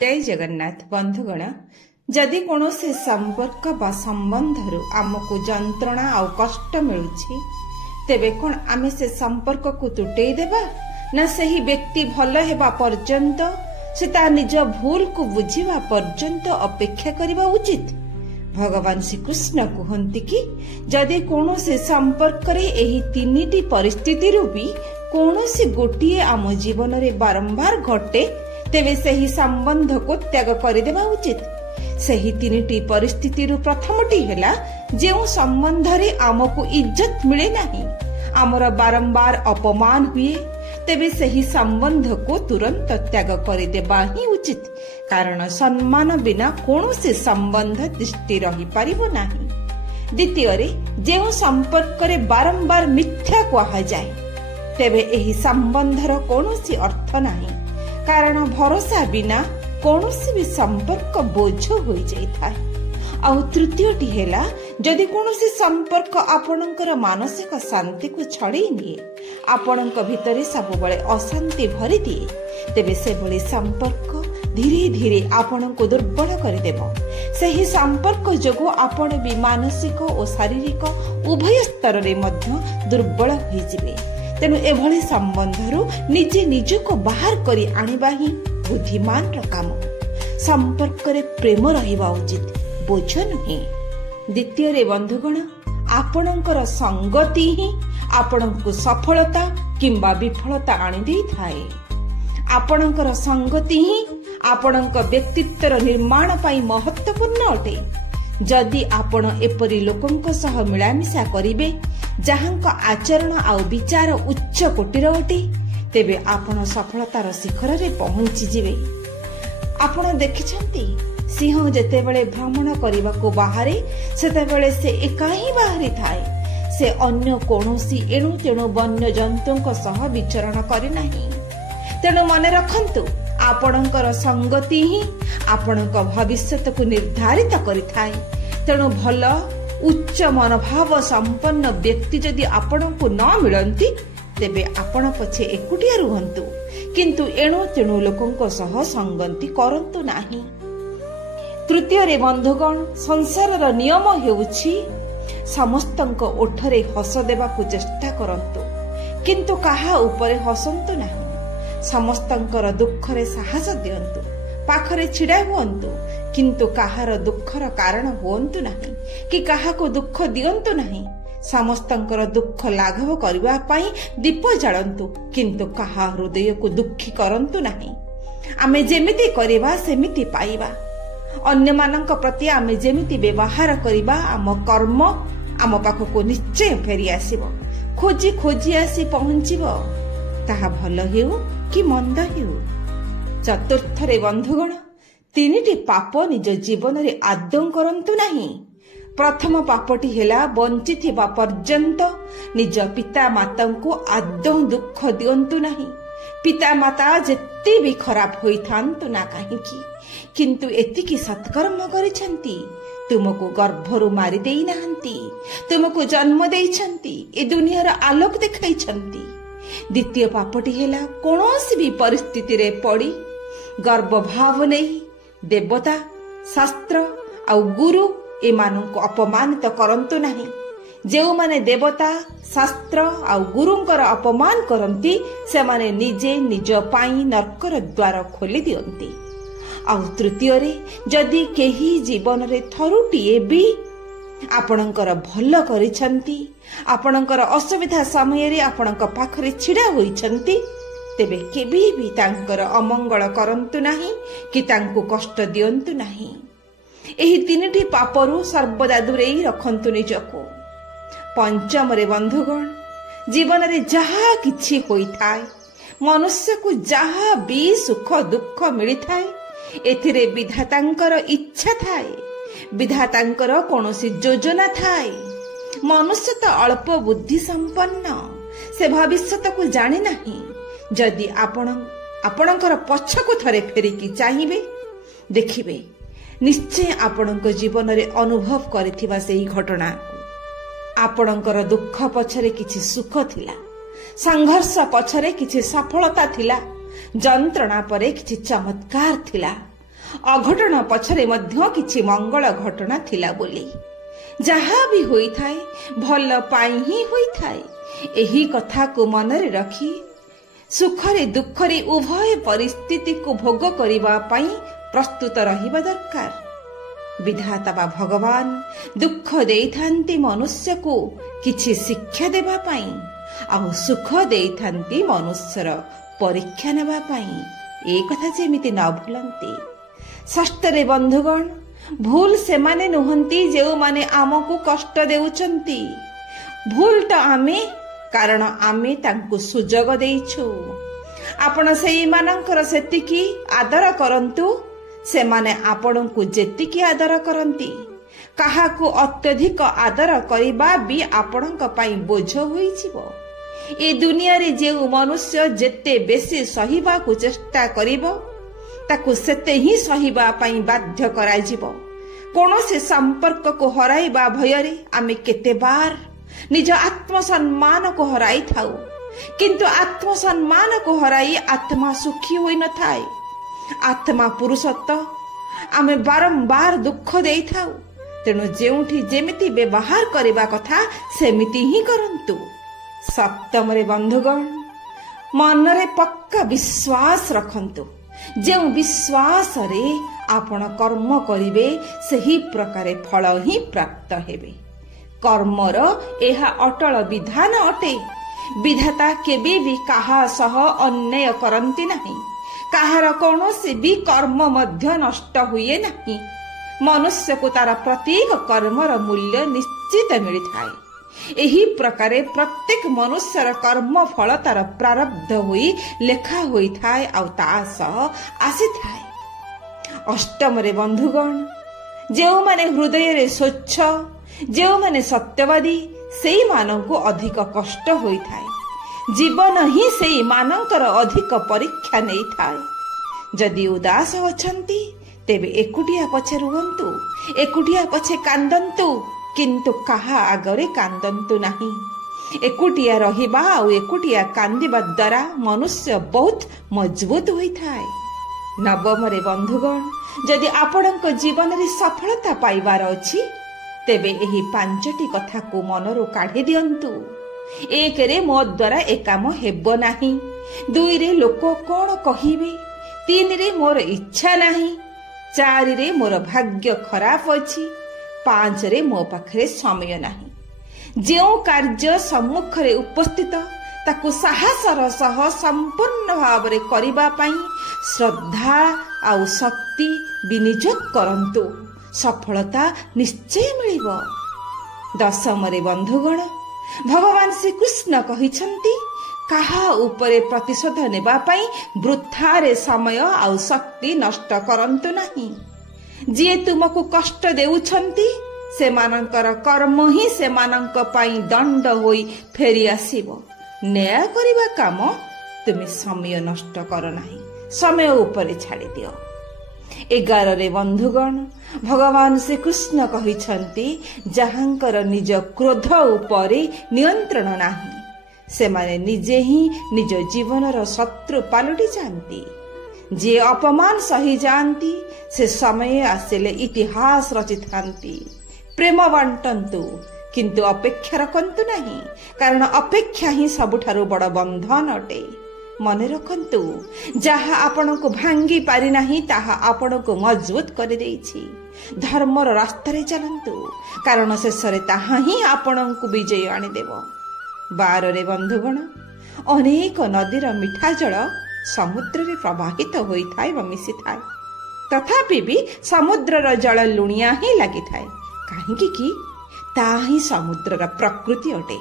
जय जगन्नाथ बंधुगण जदि कौन से संपर्क बा संबंध आमको जंत्रणा आउ कष्ट मिलुछि तेबे कौन आमे से संपर्क को तुटै देबा ना सही व्यक्ति भल हेबा पर्यंत से ता निज भूल को बुझिबा पर्यंत अपेक्षा करिबा उचित। भगवान श्री कृष्ण कहते कि जदि कौन से संपर्क रे एही तीनिटी परिस्थिति रु भी कौनसी गोटिए आम जीवन रे बारंबार घटे तेबे सही संबंध को त्याग करदेवा उचित। सही तीनिटी परिस्थिति रु प्रथमटी हेला जेउ संबंध रे आमको इज्जत मिले नहीं, आमर बारंबार अपमान हुए तेबे सही संबंध को तुरंत त्याग करदेवा ही उचित, कारण सम्मान बिना कौनसी संबंध दृष्टि रही पारिबो नहीं। द्वितीय रे जेउ संपर्क रे बारंबार मिथ्या कहा जाए तेबे एही संबंधर कौनसी अर्थ नहीं, कारण भरोसा बिना कौनसी भी संपर्क बोझ हो जाए। आउ तृतीयटी हेला जदि कौनसी संपर्क आपणकर मानसिक शांति को छड़ई निए, आपणक भितरे सब बळे अशांति भरी दिए, तेबे से भली संपर्क धीरे धीरे आपण को दुर्बल कर देबो। सही संपर्क जोगो आपण भी मानसिक और शारीरिक उभय स्तर रे मध्य दुर्बल होई जिवे। तेणु एभली संबंधरू निजे निजको बाहर करी आनिबा ही बुद्धिमान रो काम। संपर्क रे प्रेम रहिबा उचित, बोझ नुहे। द्वितीय रे बंधुगण आपणकर संगति ही आपणको सफलता किंबा विफलता आनि देई थाए। आपणकर संगति ही आपणक व्यक्तित्वर निर्माण पाई महत्वपूर्ण अटे। जदि आपण एपरी लोकंक सह मिलामिशा करिवे जहांक आचरण आउ विचार उच्च कोटिर अटे, तेबे आपण सफलतार शिखर रे पहुंची जिवे। आपण देखिछंती सिंह जेतेबेले भ्रमण करबाको बाहरे सेतेबेले से एका ही बाहरी थाए, से अन्य कोनोसी एणु तेणु वन्य जंतुंक सह विचरण करे नाही। तेणु मने रखंतु आपणकर संगति ही आपणक भविष्यत को निर्धारित करिथाए। तेणु भल उच्च मनोभाव संपन्न व्यक्ति जदि आपणको न मिलंती तेबे आपण पछे एकुटिया रुहंतु, किंतु एणु तेणु लोकंक सह संगति करंतु नाही। तृतीय रे बंधुगण संसारर नियम हेउछि समस्तंक ओठरे हस देबाकू चेष्टा करंतु, किंतु काहा उपरे हसंतु नाही। समस्तंकर दुखरे साहस दियंतु, पाखरे छिड़ा हुअंतु, किंतु काहार दुखर कारण हुअंतु नाही कि काहाको दुख दियंतु नाही। समस्तंकर दुख लाघव करबा पई दीप जाळंतु, किंतु काहा हृदय को दुखी करंतु नाही। आमे जेमिति करिबा सेमिति पाइबा। अन्य मानक प्रति आमे जेमिति व्यवहार करिबा आम कर्म आम पाखको निश्चय फेरी आसीबो, खोजी खोजी आसी पहुंचीबो, ताहा भल हेउ कि मंद हेउ। चतुर्थ रे बंधुगण तीनिटी पाप निज जीवन रे आदौ करंतु नाही। प्रथम पापटी हेला बंचिथिबा पर्यंत निज पिता माता को आदौ दुख दियंतु नाही। पिता माता जेते भी खराब होइथांतु ना काहेकि, किंतु एतिकी सत्कर्म करिसंती, तुमको गर्भरु मारी देई नाहंती, तुमको जन्म देइछंती, ए दुनियार आलोक देखाइछंती। द्वितीय पापटी हेला कौनसी भी परिस्थिति रे पड़ी गर्व भाव नहीं देवता शास्त्र आउ गुरु एमानंको अपमानित करंतु नहीं। जेउ माने देवता शास्त्र आउ गुरुंकर अपमान करंती से माने निजे निज पाई नरकर द्वार खोली दियंती। आउ तृतीय रे जदि केही जीवन रे थरुटिए भी आपणकर भल करिसंती, आपणकर असुविधा समय रे आपणक पाखरे छिड़ा होइछंती, तेबे केबी भी तांकर अमंगल करंतु नाही कि तांको कष्ट दियंतु नाही। एही तीनिटी पापरु सर्वदा दूरेई रखंतु निजको। पंचम रे बंधुगण जीवन रे जहा किछि होइथाय, मनुष्य को जहा भी सुख दुख मिलिथाय, एथिरे विधातांकर इच्छा थाए, विधातांकर कौनसी योजना थाए। मनुष्य तो अल्प बुद्धि संपन्न, से भविष्यत को जाने नहीं। जदि आपणकर पछको थरे फेरिकी चाहिए देखिबे, निश्चय आपणक जीवन रे अनुभव करिथिबा सेही घटना। आपणकर दुख पछरे किछि सुख थिला, संघर्ष पछरे किछि सफलता थिला, जंत्रणा परे किछि चमत्कार थिला। ଅଘଟଣ ପଛରେ ମଧ୍ୟ କିଛି ମଙ୍ଗଳ ଘଟଣା ଥିଲା ବୋଲି। ଯାହା ବି ହୋଇଥାଏ ଭଲ ପାଇଁ ହିଁ ହୋଇଥାଏ। ଏହି କଥାକୁ ମନରେ ରଖି ସୁଖରେ ଦୁଃଖରେ ଉଭୟ ପରିସ୍ଥିତିକୁ ଭୋଗ କରିବା ପାଇଁ ପ୍ରସ୍ତୁତ ରହିବା ଦରକାର। ବିଧାତା ବା ଭଗବାନ ଦୁଃଖ ଦେଇଥାନ୍ତି ମନୁଷ୍ୟକୁ କିଛି ଶିକ୍ଷା ଦେବା ପାଇଁ, ଆଉ ସୁଖ ଦେଇଥାନ୍ତି ମନୁଷ୍ୟର ପରୀକ୍ଷା ନେବା ପାଇଁ। ଏ କଥା ଯେମିତି ନ ଭୁଲନ୍ତି। ଷଷ୍ଠରେ ବନ୍ଧୁଗଣ, ଭୁଲ ସେମାନେ ନୁହନ୍ତି ଯେଉଁମାନେ ଆମକୁ କଷ୍ଟ ଦେଉଛନ୍ତି। ଭୁଲ ତ ଆମେ, କାରଣ ଆମେ ତାଙ୍କୁ ସୁଯୋଗ ଦେଇଛୁ। ଆପଣ ସେଇମାନଙ୍କର ସେତିକି ଆଦର କରନ୍ତୁ, ସେମାନେ ଆପଣଙ୍କୁ ଯେତିକି ଆଦର କରନ୍ତି। କାହାକୁ ଅତ୍ୟଧିକ ଆଦର କରିବା ବି ଆପଣଙ୍କ ପାଇଁ ବୋଝ ହୋଇଯିବ। ଏ ଦୁନିଆରେ ଯେଉଁ ମନୁଷ୍ୟ ଯେତେ ବେଶୀ ସହିବାକୁ ଚେଷ୍ଟା କରିବ, ତାକୁ ସେତେ ହିଁ ସହିବା ପାଇଁ ବାଧ୍ୟ କରାଯିବ। କୌଣସି ସମ୍ପର୍କକୁ ହରାଇବା ଭୟରେ ଆମେ କେତେବାର ନିଜ ଆତ୍ମସମ୍ମାନକୁ ହରାଇଥାଉ। କିନ୍ତୁ ଆତ୍ମସମ୍ମାନକୁ ହରାଇ ଆତ୍ମା ସୁଖୀ ହୋଇନଥାଏ। ଆତ୍ମା ପୁରୁଷତ୍ୱ ଆମେ ବାରମ୍ବାର ଦୁଃଖ ଦେଇଥାଉ। ତେଣୁ ଯେଉଁଠି ଯେମିତି ବ୍ୟବହାର କରିବା କଥା ସେମିତି ହିଁ କରନ୍ତୁ। ସପ୍ତମରେ ବନ୍ଧୁଗଣ, ମନରେ ପକ୍କା ବିଶ୍ୱାସ ରଖନ୍ତୁ। ଯେଉଁ ବିଶ୍ୱାସରେ ଆପଣ କର୍ମ କରିବେ ସେହି ପ୍ରକାରେ ଫଳ ହିଁ ପ୍ରାପ୍ତ ହେବେ। କର୍ମର ଏହା ଅଟଳ ବିଧାନ ଅଟେ। ବିଧାତା କେବେ ବି କାହା ସହ ଅନ୍ୟାୟ କରନ୍ତି ନାହିଁ। କାହାର କୌଣସି ବି କର୍ମ ମଧ୍ୟ ନଷ୍ଟ ହୁଏ ନାହିଁ। ମନୁଷ୍ୟକୁ ତାର ପ୍ରତ୍ୟେକ କର୍ମର ମୂଲ୍ୟ ନିଶ୍ଚିତ ମିଳିଥାଏ। ଏହି ପ୍ରକାରେ ପ୍ରତ୍ୟେକ ମନୁଷ୍ୟର କର୍ମ ଫଳ ତାର ପ୍ରାରବ୍ଧ ହୋଇ ଲେଖା ହୋଇଥାଏ ଆଉ ତା ସହ ଆସିଥାଏ। ଅଷ୍ଟମରେ ବନ୍ଧୁଗଣ, ଯେଉଁମାନେ ହୃଦୟରେ ସ୍ୱଚ୍ଛ, ଯେଉଁମାନେ ସତ୍ୟବାଦୀ, ସେଇମାନଙ୍କୁ ଅଧିକ କଷ୍ଟ ହୋଇଥାଏ। ଜୀବନ ହିଁ ସେଇମାନଙ୍କର ଅଧିକ ପରୀକ୍ଷା ନେଇଥାଏ। ଯଦି ଉଦାସ ଅଛନ୍ତି ତେବେ ଏକୁଟିଆ ପଛେ ରୁହନ୍ତୁ, ଏକୁଟିଆ ପଛେ କାନ୍ଦନ୍ତୁ, କିନ୍ତୁ କାହା ଆଗରେ କାନ୍ଦନ୍ତୁ ନାହିଁ। ଏକୁଟିଆ ରହିବା ଆଉ ଏକୁଟିଆ କାନ୍ଦିବା ଦ୍ୱାରା ମନୁଷ୍ୟ ବହୁତ ମଜବୁତ ହୋଇଥାଏ। ନବମରେ ବନ୍ଧୁଗଣ, ଯଦି ଆପଣଙ୍କ ଜୀବନରେ ସଫଳତା ପାଇବାର ଅଛି ତେବେ ଏହି 5ଟି କଥାକୁ ମନରୁ କାଢି ଦିଅନ୍ତୁ। 1ରେ ମୋ ଦ୍ୱାରା ଏ କାମ ହେବ ନାହିଁ। 2ରେ ଲୋକ କଣ କହିବେ। 3ରେ ମୋର ଇଚ୍ଛା ନାହିଁ। 4ରେ ମୋର ଭାଗ୍ୟ ଖରାପ ଅଛି। 5ରେ ମୋ ପାଖରେ ସମୟ ନାହିଁ। ଯେଉଁ କାର୍ଯ୍ୟ ସମ୍ମୁଖରେ ଉପସ୍ଥିତ ତାକୁ ସାହସର ସହ ସମ୍ପୂର୍ଣ୍ଣ ଭାବରେ କରିବା ପାଇଁ ଶ୍ରଦ୍ଧା ଆଉ ଶକ୍ତି ବିନିଯୋଗ କରନ୍ତୁ। ସଫଳତା ନିଶ୍ଚୟ ମିଳିବ। 10ମରେ ବନ୍ଧୁଗଣ, ଭଗବାନ ଶ୍ରୀକୃଷ୍ଣ କହିଛନ୍ତି, କାହା ଉପରେ ପ୍ରତିଶୋଧ ନେବା ପାଇଁ ବୃଥାରେ ସମୟ ଆଉ ଶକ୍ତି ନଷ୍ଟ କରନ୍ତୁ ନାହିଁ। ଯିଏ ତୁମକୁ କଷ୍ଟ ଦେଉଛନ୍ତି ସେମାନଙ୍କର କର୍ମ ହିଁ ସେମାନଙ୍କ ପାଇଁ ଦଣ୍ଡ ହୋଇ ଫେରି ଆସିବ। ନ୍ୟାୟ କରିବା କାମ ତୁମେ ସମୟ ନଷ୍ଟ କର ନାହିଁ, ସମୟ ଉପରେ ଛାଡ଼ିଦିଅ। 11ରେ ବନ୍ଧୁଗଣ, ଭଗବାନ ଶ୍ରୀକୃଷ୍ଣ କହିଛନ୍ତି, ଯାହାଙ୍କର ନିଜ କ୍ରୋଧ ଉପରେ ନିୟନ୍ତ୍ରଣ ନାହିଁ ସେମାନେ ନିଜେ ହିଁ ନିଜ ଜୀବନର ଶତ୍ରୁ ପାଲଟି ଯାଆନ୍ତି। ଯିଏ ଅପମାନ ସହିଯାଆନ୍ତି ସେ ସମୟ ଆସିଲେ ଇତିହାସ ରଚିଥାନ୍ତି। ପ୍ରେମ ବାଣ୍ଟନ୍ତୁ କିନ୍ତୁ ଅପେକ୍ଷା ରଖନ୍ତୁ ନାହିଁ, କାରଣ ଅପେକ୍ଷା ହିଁ ସବୁଠାରୁ ବଡ଼ ବନ୍ଧନ ଅଟେ। ମନେ ରଖନ୍ତୁ, ଯାହା ଆପଣଙ୍କୁ ଭାଙ୍ଗି ପାରିନାହିଁ ତାହା ଆପଣଙ୍କୁ ମଜବୁତ କରିଦେଇଛି। ଧର୍ମର ରାସ୍ତାରେ ଚାଲନ୍ତୁ, କାରଣ ଶେଷରେ ତାହା ହିଁ ଆପଣଙ୍କୁ ବିଜୟ ଆଣିଦେବ। 12ରେ ବନ୍ଧୁଗଣ, ଅନେକ ନଦୀର ମିଠା ଜଳ ସମୁଦ୍ରରେ ପ୍ରବାହିତ ହୋଇଥାଏ ବା ମିଶିଥାଏ। ତଥାପି ବି ସମୁଦ୍ରର ଜଳ ଲୁଣିଆ ହିଁ ଲାଗିଥାଏ। କାହିଁକି କି? ତାହା ହିଁ ସମୁଦ୍ରର ପ୍ରକୃତି ଅଟେ।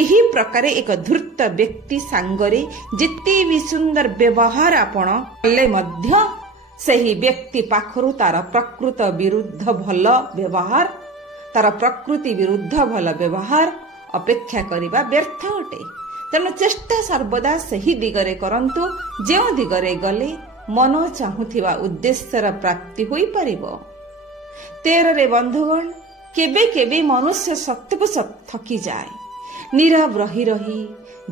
ଏହି ପ୍ରକାର ଏକ ଧୂର୍ତ୍ତ ବ୍ୟକ୍ତି ସାଙ୍ଗରେ ଯେତେ ବି ସୁନ୍ଦର ବ୍ୟବହାର ଆପଣ କଲେ ମଧ୍ୟ ସେହି ବ୍ୟକ୍ତି ପାଖରୁ ତାର ପ୍ରକୃତ ବିରୁଦ୍ଧ ଭଲ ବ୍ୟବହାର, ତାର ପ୍ରକୃତି ବିରୁଦ୍ଧ ଭଲ ବ୍ୟବହାର ଅପେକ୍ଷା କରିବା ବ୍ୟର୍ଥ ଅଟେ। ତେଣୁ ଚେଷ୍ଟା ସର୍ବଦା ସେହି ଦିଗରେ କରନ୍ତୁ ଯେଉଁ ଦିଗରେ ଗଲେ ମନ ଚାହୁଁଥିବା ଉଦ୍ଦେଶ୍ୟର ପ୍ରାପ୍ତି ହୋଇପାରିବ। 13ରେ ବନ୍ଧୁଗଣ, କେବେ କେବେ ମନୁଷ୍ୟ ସତ୍ୟକୁ ଥକିଯାଏ। ନୀରବ ରହି ରହି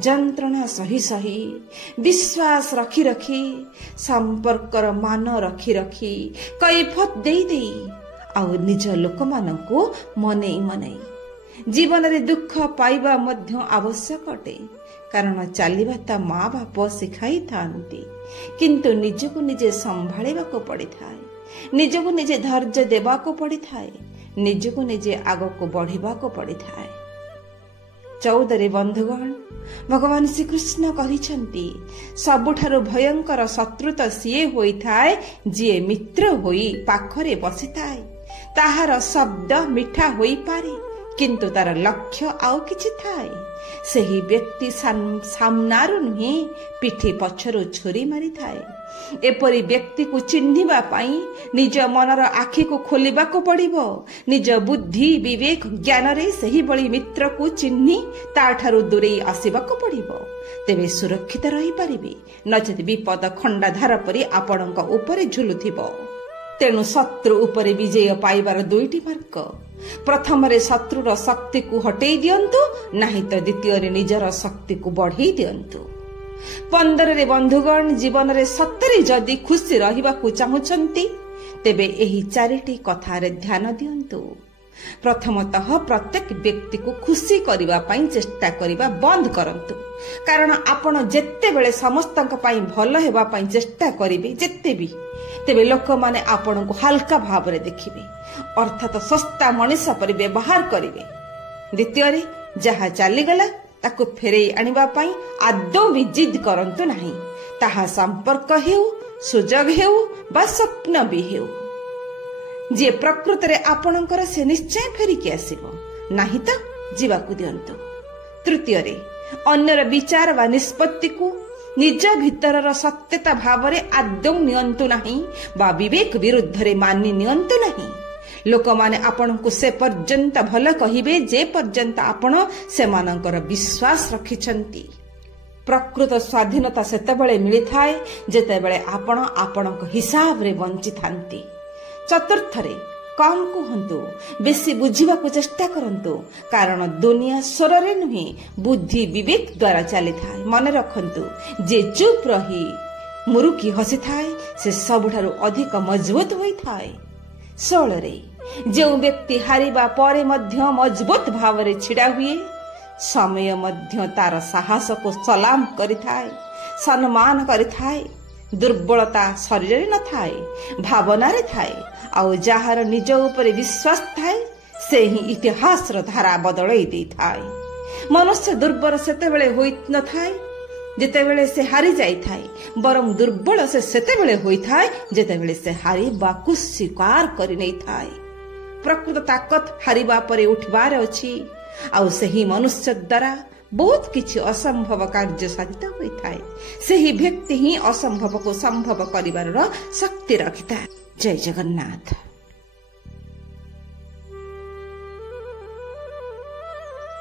ଯନ୍ତ୍ରଣା ସହି ସହି ବିଶ୍ୱାସ ରଖି ରଖି ସମ୍ପର୍କର ମାନ ରଖି ରଖି କୈଫତ ଦେଇ ଦେଇ ଆଉ ନିଜ ଲୋକମାନଙ୍କୁ ମନେଇ ମନେଇ ଜୀବନରେ ଦୁଃଖ ପାଇବା ମଧ୍ୟ ଆବଶ୍ୟକ ଅଟେ। କାରଣ ଚାଲିବା ତା ମା ବାପ ଶିଖାଇଥାନ୍ତି, କିନ୍ତୁ ନିଜକୁ ନିଜେ ସମ୍ଭାଳିବାକୁ ପଡ଼ିଥାଏ, ନିଜକୁ ନିଜେ ଧୈର୍ଯ୍ୟ ଦେବାକୁ ପଡ଼ିଥାଏ, ନିଜକୁ ନିଜେ ଆଗକୁ ବଢ଼ିବାକୁ ପଡ଼ିଥାଏ। 14 ବନ୍ଧୁଗଣ, ଭଗବାନ ଶ୍ରୀକୃଷ୍ଣ କହିଛନ୍ତି ସବୁଠାରୁ ଭୟଙ୍କର ଶତ୍ରୁ ତ ସିଏ ହୋଇଥାଏ ଯିଏ ମିତ୍ର ହୋଇ ପାଖରେ ବସିଥାଏ। ତାହାର ଶବ୍ଦ ମିଠା ହୋଇପାରେ, କିନ୍ତୁ ତାର ଲକ୍ଷ୍ୟ ଆଉ କିଛି ଥାଏ। ସେହି ବ୍ୟକ୍ତି ସାମ୍ନାରୁ ନୁହେଁ, ପିଠି ପଛରୁ ଛୁରୀ ମାରିଥାଏ। ଏପରି ବ୍ୟକ୍ତିକୁ ଚିହ୍ନିବା ପାଇଁ ନିଜ ମନର ଆଖିକୁ ଖୋଲିବାକୁ ପଡ଼ିବ। ନିଜ ବୁଦ୍ଧି ବିବେକ ଜ୍ଞାନରେ ସେହିଭଳି ମିତ୍ରକୁ ଚିହ୍ନି ତାଠାରୁ ଦୂରେଇ ଆସିବାକୁ ପଡ଼ିବ। ତେବେ ସୁରକ୍ଷିତ ରହିପାରିବେ, ନଚେତ୍ ବିପଦ ଖଣ୍ଡାଧାର ପରି ଆପଣଙ୍କ ଉପରେ ଝୁଲୁଥିବ। ତେଣୁ ଶତ୍ରୁ ଉପରେ ବିଜୟ ପାଇବାର 2ଟି ମାର୍ଗ। ପ୍ରଥମରେ ଶତ୍ରୁର ଶକ୍ତିକୁ ହଟେଇ ଦିଅନ୍ତୁ, ନାହିଁ ତ ଦ୍ୱିତୀୟରେ ନିଜର ଶକ୍ତିକୁ ବଢ଼େଇ ଦିଅନ୍ତୁ। 15 ବନ୍ଧୁଗଣ, ଜୀବନରେ ସତରେ ଯଦି ଖୁସି ରହିବାକୁ ଚାହୁଁଛନ୍ତି ତେବେ ଏହି 4ଟି କଥାରେ ଧ୍ୟାନ ଦିଅନ୍ତୁ। ପ୍ରଥମତଃ ପ୍ରତ୍ୟେକ ବ୍ୟକ୍ତିକୁ ଖୁସି କରିବା ପାଇଁ ଚେଷ୍ଟା କରିବା ବନ୍ଦ କରନ୍ତୁ। କାରଣ ଆପଣ ଯେତେବେଳେ ସମସ୍ତଙ୍କ ପାଇଁ ଭଲ ହେବା ପାଇଁ ଚେଷ୍ଟା କରିବେ ତେବେ ଲୋକମାନେ ଆପଣଙ୍କୁ ହାଲକା ଭାବରେ ଦେଖିବେ, ଅର୍ଥାତ୍ ଶସ୍ତା ମଣିଷ ପରି ବ୍ୟବହାର କରିବେ। ଦ୍ୱିତୀୟରେ, ଯାହା ଚାଲିଗଲା ତାକୁ ଫେରେଇ ଆଣିବା ପାଇଁ ଆଦୌ ବି ଜିଦ୍ କରନ୍ତୁ ନାହିଁ। ତାହା ସମ୍ପର୍କ ହେଉ, ସୁଯୋଗ ହେଉ ବା ସ୍ୱପ୍ନ ବି ହେଉ। ଯିଏ ପ୍ରକୃତରେ ଆପଣଙ୍କର ସେ ନିଶ୍ଚୟ ଫେରିକି ଆସିବ, ନାହିଁ ତ ଯିବାକୁ ଦିଅନ୍ତୁ। ତୃତୀୟରେ, ଅନ୍ୟର ବିଚାର ବା ନିଷ୍ପତ୍ତିକୁ ନିଜ ଭିତରର ସତ୍ୟତା ଭାବରେ ଆଦୌ ନିଅନ୍ତୁ ନାହିଁ ବା ବିବେକ ବିରୁଦ୍ଧରେ ମାନି ନିଅନ୍ତୁ ନାହିଁ। ଲୋକମାନେ ଆପଣଙ୍କୁ ସେ ପର୍ଯ୍ୟନ୍ତ ଭଲ କହିବେ ଯେ ପର୍ଯ୍ୟନ୍ତ ଆପଣ ସେମାନଙ୍କର ବିଶ୍ୱାସ ରଖିଛନ୍ତି। ପ୍ରକୃତ ସ୍ୱାଧୀନତା ସେତେବେଳେ ମିଳିଥାଏ ଯେତେବେଳେ ଆପଣ ଆପଣଙ୍କ ହିସାବରେ ବଞ୍ଚିଥାନ୍ତି। ଚତୁର୍ଥରେ, କମ୍ କୁହନ୍ତୁ, ବେଶୀ ବୁଝିବାକୁ ଚେଷ୍ଟା କରନ୍ତୁ, କାରଣ ଦୁନିଆ ସ୍ୱରରେ ନୁହେଁ ବୁଦ୍ଧି ବିବେକ ଦ୍ୱାରା ଚାଲିଥାଏ। ମନେ ରଖନ୍ତୁ, ଯେ ଚୁପ୍ ରହି ମୁରୁକି ହସିଥାଏ ସେ ସବୁଠାରୁ ଅଧିକ ମଜବୁତ ହୋଇଥାଏ। 16ରେ, ଯେଉଁ ବ୍ୟକ୍ତି ହାରିବା ପରେ ମଧ୍ୟ ମଜବୁତ ଭାବରେ ଛିଡ଼ା ହୁଏ, ସମୟ ମଧ୍ୟ ତାର ସାହସକୁ ସଲାମ କରିଥାଏ, ସମ୍ମାନ କରିଥାଏ। ଦୁର୍ବଳତା ଶରୀରରେ ନଥାଏ, ଭାବନାରେ ଥାଏ। ଆଉ ଯାହାର ନିଜ ଉପରେ ବିଶ୍ୱାସ ଥାଏ ସେ ହିଁ ଇତିହାସର ଧାରା ବଦଳାଇ ଦେଇଥାଏ। ମନୁଷ୍ୟ ଦୁର୍ବଳ ସେତେବେଳେ ହୋଇନଥାଏ ଯେତେବେଳେ ସେ ହାରି ଯାଇଥାଏ, ବରଂ ଦୁର୍ବଳ ସେ ସେତେବେଳେ ହୋଇଥାଏ ଯେତେବେଳେ ସେ ହାରିବାକୁ ସ୍ୱୀକାର କରିନେଇଥାଏ। ପ୍ରକୃତ ତାକତ ହାରିବା ପରେ ଉଠିବାର ଅଛି, ଆଉ ସେହି ମନୁଷ୍ୟ ଦ୍ୱାରା ବହୁତ କିଛି ଅସମ୍ଭବ କାର୍ଯ୍ୟ ସାଧିତ ହୋଇଥାଏ। ସେହି ବ୍ୟକ୍ତି ହିଁ ଅସମ୍ଭବକୁ ସମ୍ଭବ କରିବାର ଶକ୍ତି ରଖିଥାଏ। ଜୟ ଜଗନ୍ନାଥ।